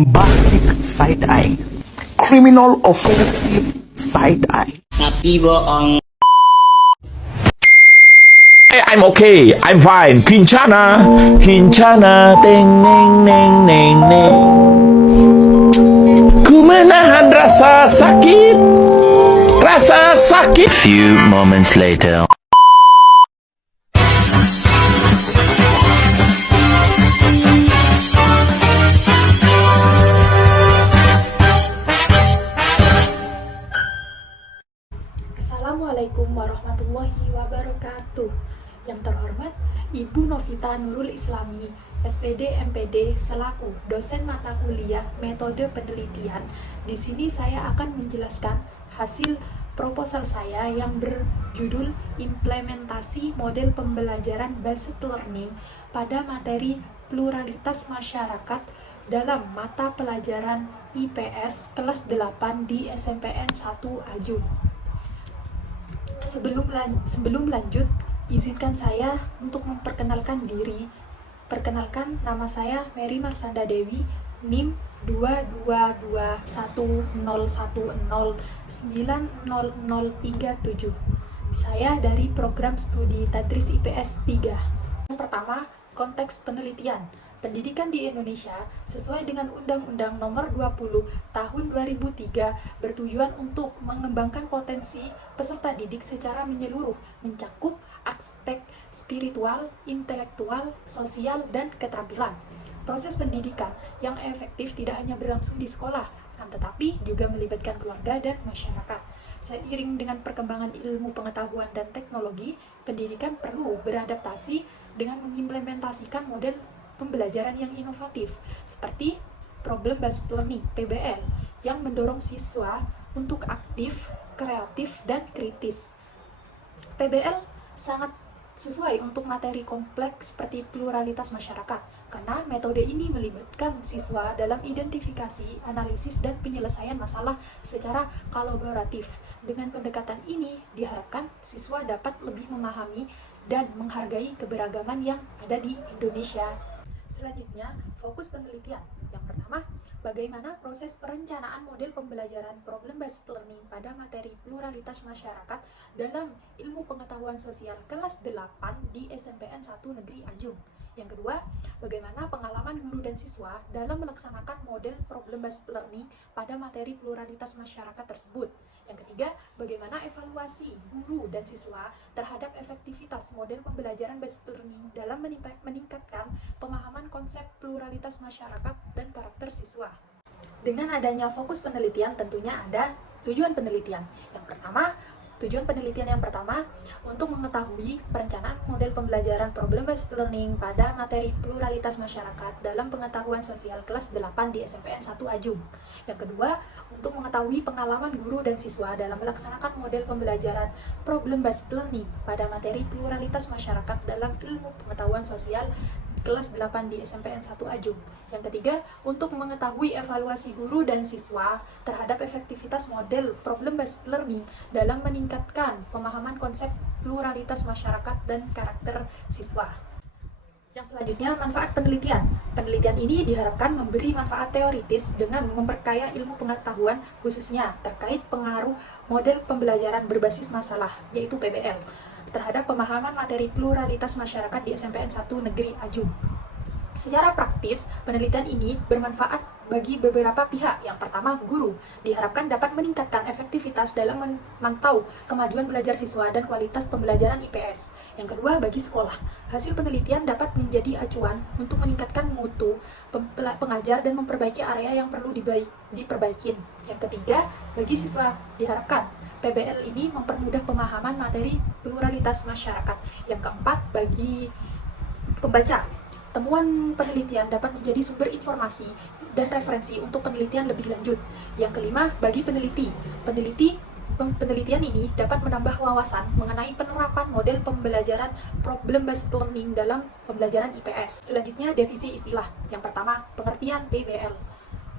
bombastic side eye, criminal offensive side eye. Tapi bohong. Hey, I'm okay. I'm fine. Kincana, kincana, teng neng neng neng neng. Ku menahan rasa sakit, rasa sakit. Few moments later. Assalamualaikum warahmatullahi wabarakatuh. Yang terhormat Ibu Novita Nurul Islami, SPD MPD selaku dosen mata kuliah metode penelitian. Di sini saya akan menjelaskan hasil proposal saya yang berjudul implementasi model pembelajaran based learning pada materi pluralitas masyarakat dalam mata pelajaran IPS kelas 8 di SMPN 1 Ajung. Sebelum lanjut, izinkan saya untuk memperkenalkan diri. Perkenalkan, nama saya Mary Marsanda Dewi, NIM 2221010900037. Saya dari program studi Tadris IPS 3. Yang pertama, konteks penelitian. Pendidikan di Indonesia sesuai dengan Undang-Undang Nomor 20 Tahun 2003 bertujuan untuk mengembangkan potensi peserta didik secara menyeluruh, mencakup aspek spiritual, intelektual, sosial, dan keterampilan. Proses pendidikan yang efektif tidak hanya berlangsung di sekolah, tetapi juga melibatkan keluarga dan masyarakat. Seiring dengan perkembangan ilmu pengetahuan dan teknologi, pendidikan perlu beradaptasi dengan mengimplementasikan model pembelajaran yang inovatif seperti problem based learning (PBL) yang mendorong siswa untuk aktif, kreatif, dan kritis. PBL sangat sesuai untuk materi kompleks seperti pluralitas masyarakat karena metode ini melibatkan siswa dalam identifikasi, analisis, dan penyelesaian masalah secara kolaboratif. Dengan pendekatan ini diharapkan siswa dapat lebih memahami dan menghargai keberagaman yang ada di Indonesia. Selanjutnya, fokus penelitian. Yang pertama, bagaimana proses perencanaan model pembelajaran problem-based learning pada materi pluralitas masyarakat dalam ilmu pengetahuan sosial kelas 8 di SMPN 1 Negeri Ajung. Yang kedua, bagaimana pengalaman guru dan siswa dalam melaksanakan model problem-based learning pada materi pluralitas masyarakat tersebut. Yang ketiga, bagaimana evaluasi guru dan siswa terhadap efektivitas model pembelajaran based learning dalam meningkatkan pemahaman konsep pluralitas masyarakat dan karakter siswa. Dengan adanya fokus penelitian tentunya ada tujuan penelitian. Tujuan penelitian yang pertama untuk mengetahui perencanaan model pembelajaran problem based learning pada materi pluralitas masyarakat dalam pengetahuan sosial kelas 8 di SMPN 1 Ajung. Yang kedua, untuk mengetahui pengalaman guru dan siswa dalam melaksanakan model pembelajaran problem based learning pada materi pluralitas masyarakat dalam ilmu pengetahuan sosial kelas 8 di SMPN 1 Ajung. Yang ketiga, untuk mengetahui evaluasi guru dan siswa terhadap efektivitas model problem-based learning dalam meningkatkan pemahaman konsep pluralitas masyarakat dan karakter siswa. Yang selanjutnya, manfaat penelitian. Penelitian ini diharapkan memberi manfaat teoritis dengan memperkaya ilmu pengetahuan khususnya terkait pengaruh model pembelajaran berbasis masalah, yaitu PBL, terhadap pemahaman materi pluralitas masyarakat di SMPN 1 Negeri Ajung. Secara praktis, penelitian ini bermanfaat bagi beberapa pihak. Yang pertama, guru diharapkan dapat meningkatkan efektivitas dalam memantau kemajuan belajar siswa dan kualitas pembelajaran IPS. Yang kedua, bagi sekolah, hasil penelitian dapat menjadi acuan untuk meningkatkan mutu pengajar dan memperbaiki area yang perlu diperbaiki. Yang ketiga, bagi siswa diharapkan PBL ini mempermudah pemahaman materi pluralitas masyarakat. Yang keempat, bagi pembaca, temuan penelitian dapat menjadi sumber informasi dan referensi untuk penelitian lebih lanjut. Yang kelima, bagi penelitian ini dapat menambah wawasan mengenai penerapan model pembelajaran problem-based learning dalam pembelajaran IPS. Selanjutnya, definisi istilah. Yang pertama, pengertian PBL.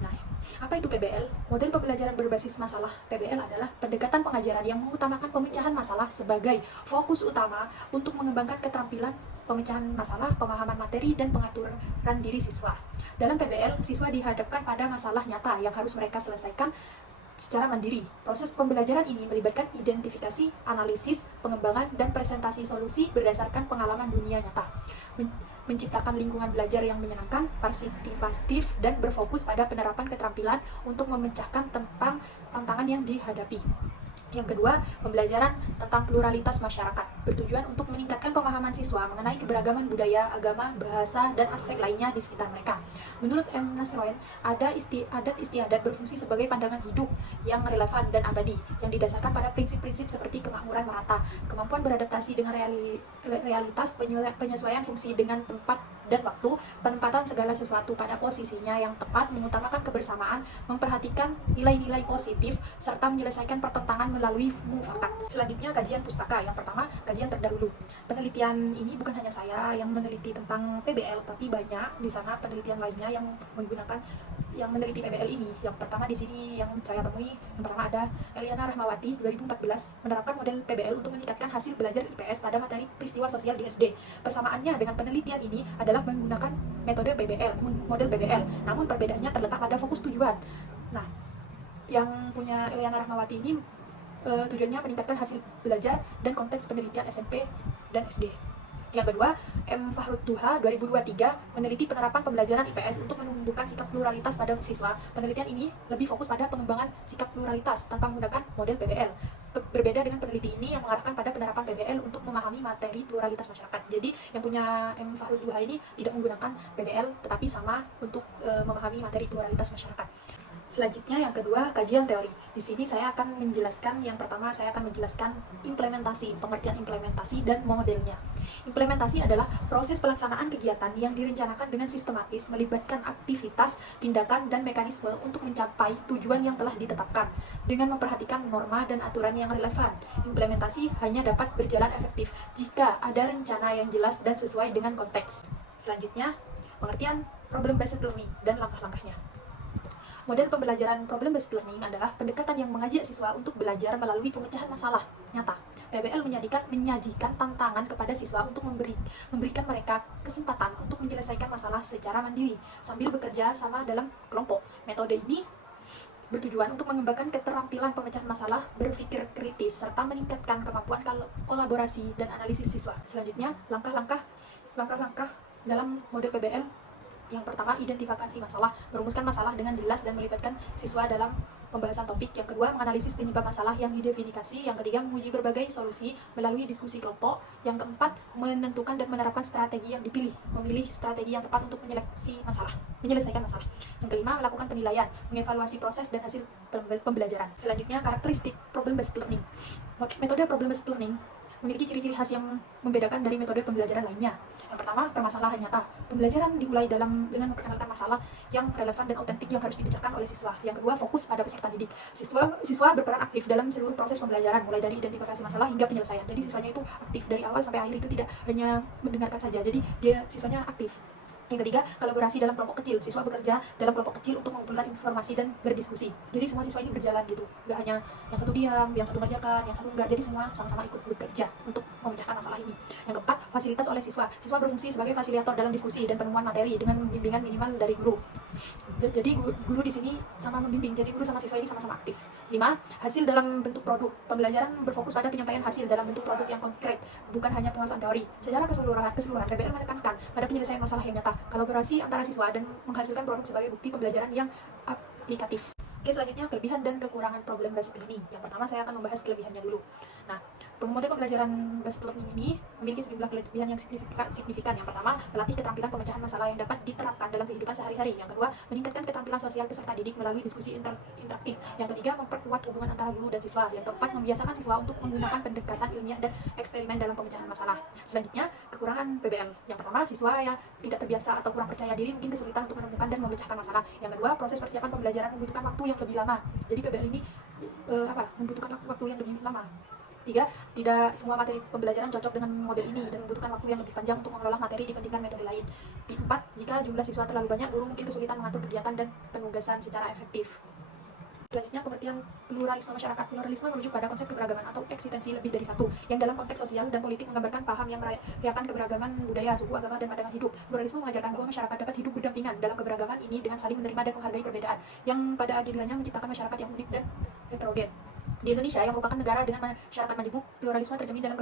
Nah, apa itu PBL? Model pembelajaran berbasis masalah. PBL adalah pendekatan pengajaran yang mengutamakan pemecahan masalah sebagai fokus utama untuk mengembangkan keterampilan pemecahan masalah, pemahaman materi, dan pengaturan diri siswa. Dalam PBL, siswa dihadapkan pada masalah nyata yang harus mereka selesaikan secara mandiri. Proses pembelajaran ini melibatkan identifikasi, analisis, pengembangan, dan presentasi solusi berdasarkan pengalaman dunia nyata. Menciptakan lingkungan belajar yang menyenangkan, partisipatif, dan berfokus pada penerapan keterampilan untuk memecahkan tantangan yang dihadapi. Yang kedua, pembelajaran tentang pluralitas masyarakat bertujuan untuk meningkatkan pemahaman siswa mengenai keberagaman budaya, agama, bahasa, dan aspek lainnya di sekitar mereka. Menurut M. Nasroen, adat istiadat berfungsi sebagai pandangan hidup yang relevan dan abadi, yang didasarkan pada prinsip-prinsip seperti kemakmuran merata, kemampuan beradaptasi dengan realitas, penyesuaian fungsi dengan tempat dan waktu, penempatan segala sesuatu pada posisinya yang tepat, mengutamakan kebersamaan, memperhatikan nilai-nilai positif, serta menyelesaikan pertentangan melalui mufakat. Selanjutnya, kajian pustaka. Yang pertama, kajian terdahulu. Penelitian ini bukan hanya saya yang meneliti tentang PBL, tapi banyak di sana penelitian lainnya yang meneliti PBL ini. Yang pertama di sini yang saya temui, yang pertama ada Eliana Rahmawati 2014 menerapkan model PBL untuk meningkatkan hasil belajar IPS pada materi peristiwa sosial di SD. Persamaannya dengan penelitian ini adalah menggunakan metode PBL, model PBL. Namun perbedaannya terletak pada fokus tujuan. Nah, yang punya Eliana Rahmawati ini tujuannya meningkatkan hasil belajar dan konteks penelitian SMP dan SD. Yang kedua, M. Fahrud Duha 2023 meneliti penerapan pembelajaran IPS untuk menumbuhkan sikap pluralitas pada siswa. Penelitian ini lebih fokus pada pengembangan sikap pluralitas tanpa menggunakan model PBL. Berbeda dengan peneliti ini yang mengarahkan pada penerapan PBL untuk memahami materi pluralitas masyarakat. Jadi yang punya M. Fahrud Duha ini tidak menggunakan PBL tetapi sama untuk memahami materi pluralitas masyarakat. Selanjutnya yang kedua, kajian teori. Di sini saya akan menjelaskan, yang pertama saya akan menjelaskan implementasi, pengertian implementasi dan modelnya. Implementasi adalah proses pelaksanaan kegiatan yang direncanakan dengan sistematis, melibatkan aktivitas, tindakan, dan mekanisme untuk mencapai tujuan yang telah ditetapkan, dengan memperhatikan norma dan aturan yang relevan. Implementasi hanya dapat berjalan efektif jika ada rencana yang jelas dan sesuai dengan konteks. Selanjutnya, pengertian problem-based learning dan langkah-langkahnya. Model pembelajaran problem-based learning adalah pendekatan yang mengajak siswa untuk belajar melalui pemecahan masalah nyata. PBL menyajikan tantangan kepada siswa untuk memberikan mereka kesempatan untuk menyelesaikan masalah secara mandiri sambil bekerja sama dalam kelompok. Metode ini bertujuan untuk mengembangkan keterampilan pemecahan masalah, berpikir kritis, serta meningkatkan kemampuan kolaborasi dan analisis siswa. Selanjutnya, langkah-langkah dalam model PBL. Yang pertama, identifikasi masalah, merumuskan masalah dengan jelas dan melibatkan siswa dalam pembahasan topik. Yang kedua, menganalisis penyebab masalah yang didefinisi. Yang ketiga, menguji berbagai solusi melalui diskusi kelompok. Yang keempat, menentukan dan menerapkan strategi yang dipilih, memilih strategi yang tepat untuk menyelesaikan masalah. Yang kelima, melakukan penilaian, mengevaluasi proses dan hasil pembelajaran. Selanjutnya, karakteristik problem-based learning. Metode problem-based learning memiliki ciri-ciri khas yang membedakan dari metode pembelajaran lainnya. Yang pertama, permasalahan nyata. Pembelajaran dimulai dengan memperkenalkan masalah yang relevan dan otentik yang harus dipecahkan oleh siswa. Yang kedua, fokus pada peserta didik. Siswa berperan aktif dalam seluruh proses pembelajaran, mulai dari identifikasi masalah hingga penyelesaian. Jadi siswanya itu aktif dari awal sampai akhir, itu tidak hanya mendengarkan saja. Jadi siswanya aktif. Yang ketiga, kolaborasi dalam kelompok kecil. Siswa bekerja dalam kelompok kecil untuk mengumpulkan informasi dan berdiskusi. Jadi semua siswa ini berjalan gitu. Gak hanya yang satu diam, yang satu mengerjakan, yang satu enggak. Jadi semua sama-sama ikut bekerja untuk memecahkan masalah ini. Yang keempat, fasilitas oleh siswa. Siswa berfungsi sebagai fasilitator dalam diskusi dan penemuan materi dengan bimbingan minimal dari guru. Jadi guru di sini sama membimbing. Jadi guru sama siswa ini sama-sama aktif. 5. Hasil dalam bentuk produk. Pembelajaran berfokus pada penyampaian hasil dalam bentuk produk yang konkret, bukan hanya penguasaan teori. Secara keseluruhan PBL menekankan pada penyelesaian masalah yang nyata, kolaborasi antara siswa, dan menghasilkan produk sebagai bukti pembelajaran yang aplikatif. Oke, selanjutnya kelebihan dan kekurangan problem-based learning. Yang pertama saya akan membahas kelebihannya dulu. Nah, model pembelajaran based learning ini memiliki sejumlah kelebihan yang signifikan. Yang pertama, melatih keterampilan pemecahan masalah yang dapat diterapkan dalam kehidupan sehari-hari. Yang kedua, meningkatkan keterampilan sosial peserta didik melalui diskusi interaktif. Yang ketiga, memperkuat hubungan antara guru dan siswa. Yang keempat, membiasakan siswa untuk menggunakan pendekatan ilmiah dan eksperimen dalam pemecahan masalah. Selanjutnya, kekurangan PBL. Yang pertama, siswa yang tidak terbiasa atau kurang percaya diri mungkin kesulitan untuk menemukan dan memecahkan masalah. Yang kedua, proses persiapan pembelajaran membutuhkan waktu yang lebih lama. Jadi PBL ini membutuhkan waktu yang lebih lama. 3. Tidak semua materi pembelajaran cocok dengan model ini dan membutuhkan waktu yang lebih panjang untuk mengolah materi dibandingkan metode lain. 4. Jika jumlah siswa terlalu banyak, guru mungkin kesulitan mengatur kegiatan dan penugasan secara efektif. Selanjutnya, pengertian pluralisme masyarakat. Pluralisme merujuk pada konsep keberagaman atau eksistensi lebih dari satu, yang dalam konteks sosial dan politik menggambarkan paham yang merayakan keberagaman budaya, suku, agama, dan pandangan hidup. Pluralisme mengajarkan bahwa masyarakat dapat hidup berdampingan dalam keberagaman ini dengan saling menerima dan menghargai perbedaan, yang pada akhirnya menciptakan masyarakat yang unik dan heterogen. Di Indonesia, yang merupakan negara dengan masyarakat majemuk, pluralisme tercermin dalam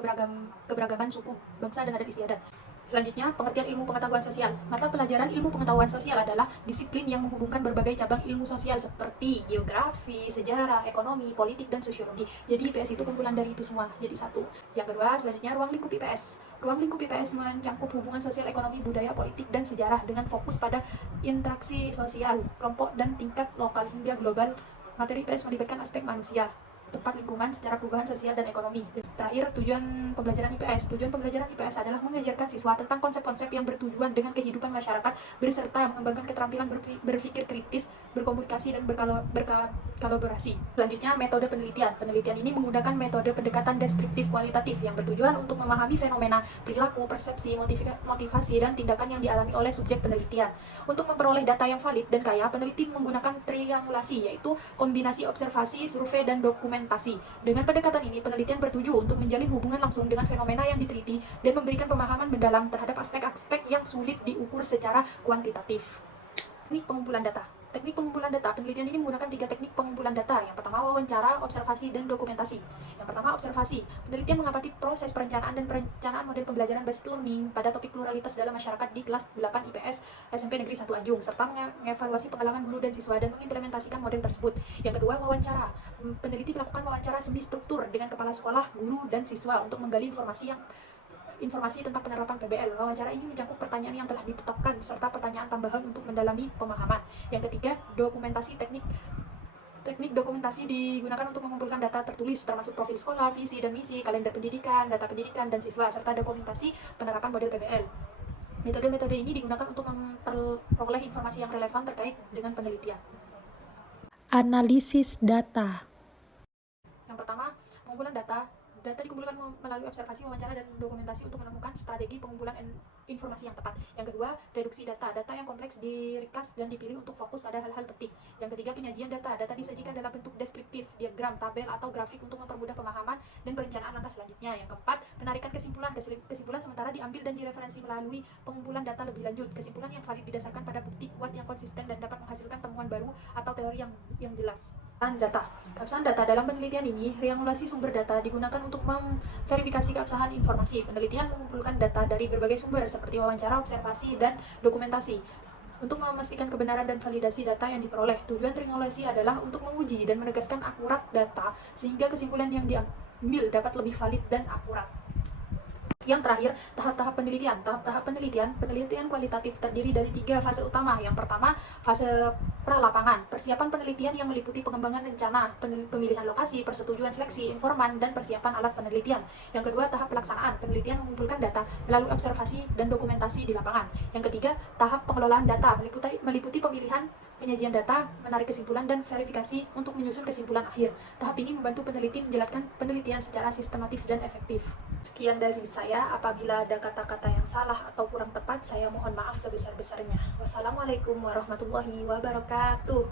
keberagaman suku, bangsa, dan adat istiadat. Selanjutnya, pengertian ilmu pengetahuan sosial. Mata pelajaran ilmu pengetahuan sosial adalah disiplin yang menghubungkan berbagai cabang ilmu sosial seperti geografi, sejarah, ekonomi, politik, dan sosiologi. Jadi IPS itu kumpulan dari itu semua, jadi satu. Yang kedua, selanjutnya ruang lingkup IPS. Ruang lingkup IPS mencangkup hubungan sosial, ekonomi, budaya, politik, dan sejarah dengan fokus pada interaksi sosial, kelompok, dan tingkat lokal hingga global. Materi IPS melibatkan aspek manusia, tempat lingkungan secara perubahan sosial dan ekonomi. Terakhir, tujuan pembelajaran IPS. Tujuan pembelajaran IPS adalah mengajarkan siswa tentang konsep-konsep yang bertujuan dengan kehidupan masyarakat beserta mengembangkan keterampilan berpikir kritis, berkomunikasi, dan berkolaborasi. Selanjutnya, metode penelitian. Penelitian ini menggunakan metode pendekatan deskriptif kualitatif yang bertujuan untuk memahami fenomena, perilaku, persepsi, motivasi, dan tindakan yang dialami oleh subjek penelitian. Untuk memperoleh data yang valid dan kaya, peneliti menggunakan triangulasi, yaitu kombinasi observasi, survei, dan dokumentasi. Dengan pendekatan ini, penelitian bertuju untuk menjalin hubungan langsung dengan fenomena yang diteliti dan memberikan pemahaman mendalam terhadap aspek-aspek yang sulit diukur secara kuantitatif. Teknik pengumpulan data. Teknik pengumpulan data. Penelitian ini menggunakan 3 teknik pengumpulan data. Yang pertama, wawancara, observasi, dan dokumentasi. Yang pertama, observasi. Penelitian mengamati proses perencanaan dan perencanaan model pembelajaran based learning pada topik pluralitas dalam masyarakat di kelas 8 IPS SMP Negeri 1 Anjung, serta mengevaluasi pengalaman guru dan siswa dan mengimplementasikan model tersebut. Yang kedua, wawancara. Peneliti melakukan wawancara semi struktur dengan kepala sekolah, guru, dan siswa untuk menggali informasi tentang penerapan PBL. Wawancara ini mencakup pertanyaan yang telah ditetapkan serta pertanyaan tambahan untuk mendalami pemahaman. Yang ketiga, dokumentasi. Teknik dokumentasi digunakan untuk mengumpulkan data tertulis termasuk profil sekolah, visi dan misi, kalender pendidikan, data pendidikan dan siswa, serta dokumentasi penerapan model PBL. Metode-metode ini digunakan untuk memperoleh informasi yang relevan terkait dengan penelitian. Analisis data. Yang pertama, pengumpulan data. Data dikumpulkan melalui observasi, wawancara, dan dokumentasi untuk menemukan strategi pengumpulan informasi yang tepat. Yang kedua, reduksi data. Data yang kompleks diringkas dan dipilih untuk fokus pada hal-hal penting. Yang ketiga, penyajian data. Data disajikan dalam bentuk deskriptif, diagram, tabel, atau grafik untuk mempermudah pemahaman dan perencanaan langkah selanjutnya. Yang keempat, penarikan kesimpulan. Kesimpulan sementara diambil dan direferensi melalui pengumpulan data lebih lanjut. Kesimpulan yang valid didasarkan pada bukti kuat yang konsisten dan dapat menghasilkan temuan baru atau teori yang jelas. Data. Keabsahan data. Dalam penelitian ini, triangulasi sumber data digunakan untuk memverifikasi keabsahan informasi. Penelitian mengumpulkan data dari berbagai sumber seperti wawancara, observasi, dan dokumentasi untuk memastikan kebenaran dan validasi data yang diperoleh. Tujuan triangulasi adalah untuk menguji dan menegaskan akurat data sehingga kesimpulan yang diambil dapat lebih valid dan akurat. Yang terakhir, tahap-tahap penelitian. Tahap-tahap penelitian kualitatif terdiri dari 3 fase utama. Yang pertama, fase pralapangan. Persiapan penelitian yang meliputi pengembangan rencana, pemilihan lokasi, persetujuan seleksi, informan, dan persiapan alat penelitian. Yang kedua, tahap pelaksanaan. Penelitian mengumpulkan data melalui observasi dan dokumentasi di lapangan. Yang ketiga, tahap pengelolaan data. Meliputi pemilihan, penyajian data, menarik kesimpulan, dan verifikasi untuk menyusun kesimpulan akhir. Tahap ini membantu peneliti menjalankan penelitian secara sistematif dan efektif. Sekian dari saya. Apabila ada kata-kata yang salah atau kurang tepat, saya mohon maaf sebesar-besarnya. Wassalamualaikum warahmatullahi wabarakatuh.